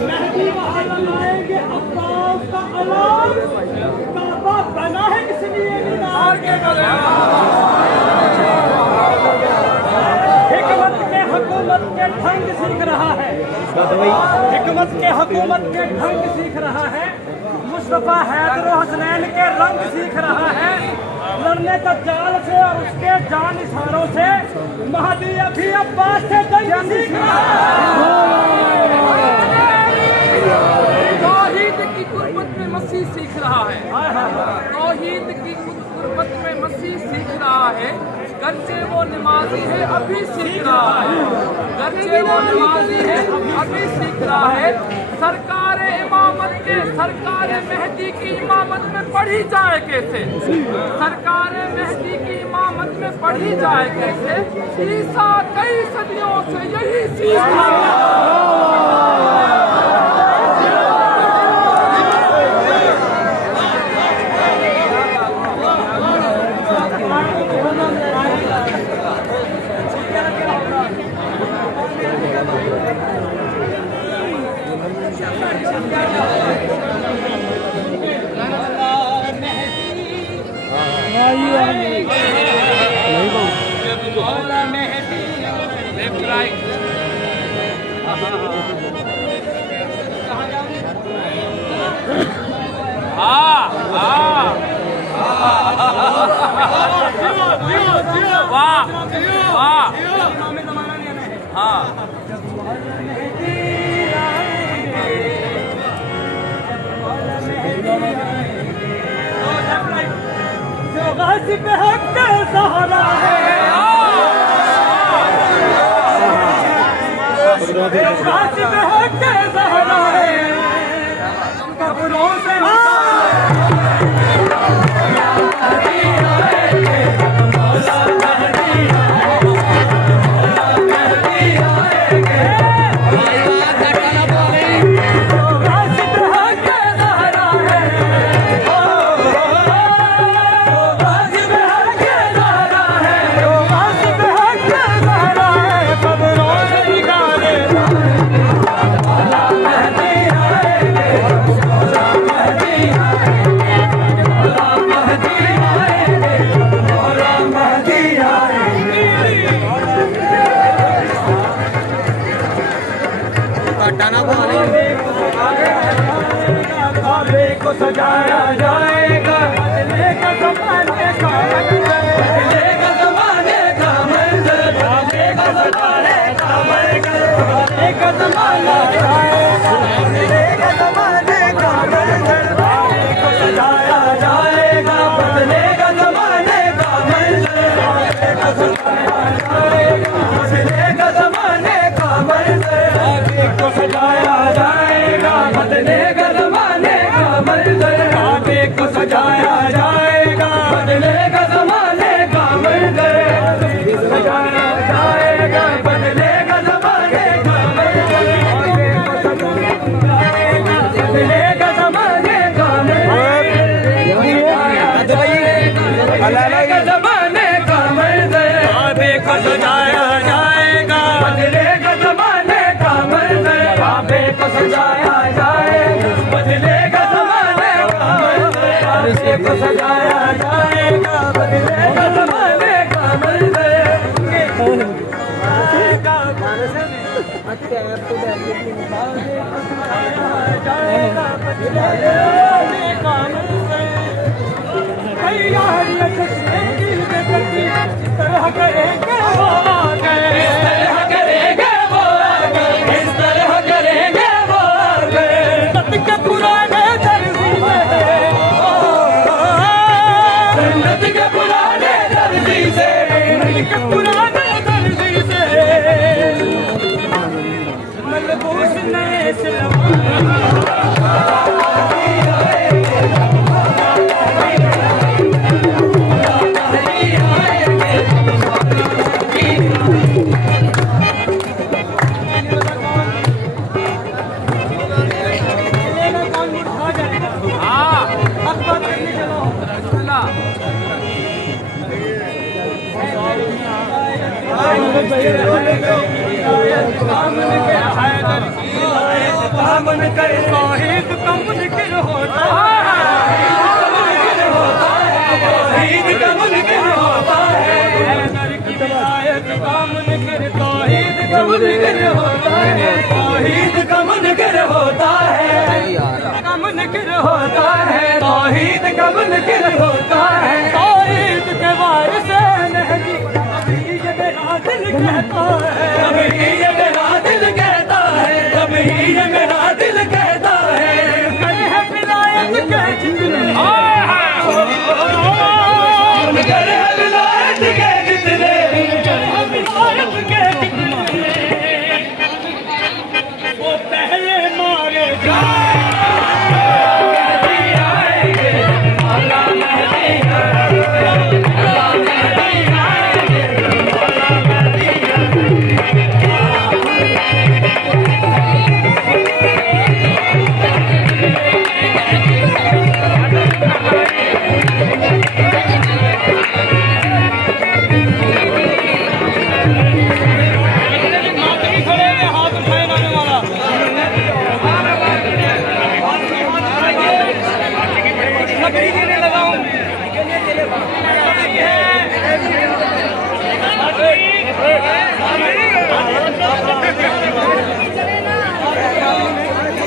मेहदी वहां लगाएंगे अब्बास का अलाम, काबा बना है इसलिए हिकमत के हुकूमत के ढंग सीख रहा है, हिकमत के हुकूमत के ढंग सीख रहा है, मुस्तफा हैदर हसनैन के रंग सीख रहा है, लड़ने दज्जाल से और उसके जान इशारों से, महदी अभी अब्बास से जंग सीख रहा है। तौहीद की गुरबत में मसीह सीख रहा है, तौहीद की गुरबत में मसीह सीख रहा है, गर्चे वो नमाजी है अभी सीख रहा है, गर्चे वो नमाजी है अभी सीख रहा है। सरकार इमामत के, सरकार मेहदी की इमामत में पढ़ी जाए कैसे, सरकार मेहदी की इमामत में पढ़ी जाए कैसे, ईसा कई सदियों से यही सीख रहा है। गाज़िब हक का सहारा है, गाज़िब हक का सहारा है, कब्रों से को सजाया जाएगा, बदलेगा ज़माने का मंज़र, बदलेगा ज़माने का मंज़र, बदलेगा ज़माने का मंज़र, बदलेगा ज़माना जाएगा, बदलेगा ज़माने का मंज़र, को सजाया जाएगा, बदलेगा ज़माने का मंज़र, बदलेगा सजाया जाएगा, बदलेगा ज़माने का मंज़र, को सजाया जाएगा, बदलेगा ज़माने का मंज़र, काबे को सजाया जाएगा, बदलेगा ज़माने का मंज़र, सजाया जाएगा, बदलेगा ज़माने का मंज़र, बदलेगा ज़माने का मंज़र, बदलेगा ज़माने का मंज़र, काबे को सजाया जाएगा, बदलेगा ज़माने का मंज़र, काबे को सजाया जाएगा, बदलेगा ज़माने का मंज़र, काबे को सजाया जाएगा, बदलेगा ज़माने का मंज़र, तरह करेंगे वो आ गए, इस तरह करेंगे वो आ गए, इस तरह करेंगे वो आ गए, जन्नत के पुराने दर्जी से, जन्नत के पुराने दर्जी से, जन्नत के पुराने दर्जी से, मलबूस नए सिलवा कामन कर तौहीद का मुनकिर होता है, तौहीद का मुनकिर होता है, हैदर की विलायत का मुनकिर तौहीद का मुनकिर होता है, तौहीद का मुनकिर होता है, का मुनकिर होता है, तौहीद का मुनकिर होता है, तौहीद के वारिस नहजी कभी ये मेरा दिल कहता है, कभी ये मेरा दिल कहता है, कभी ये मेरा दिल कहता है, करे है विलायत के जितने करे है विलायत के जितने, करे है विलायत के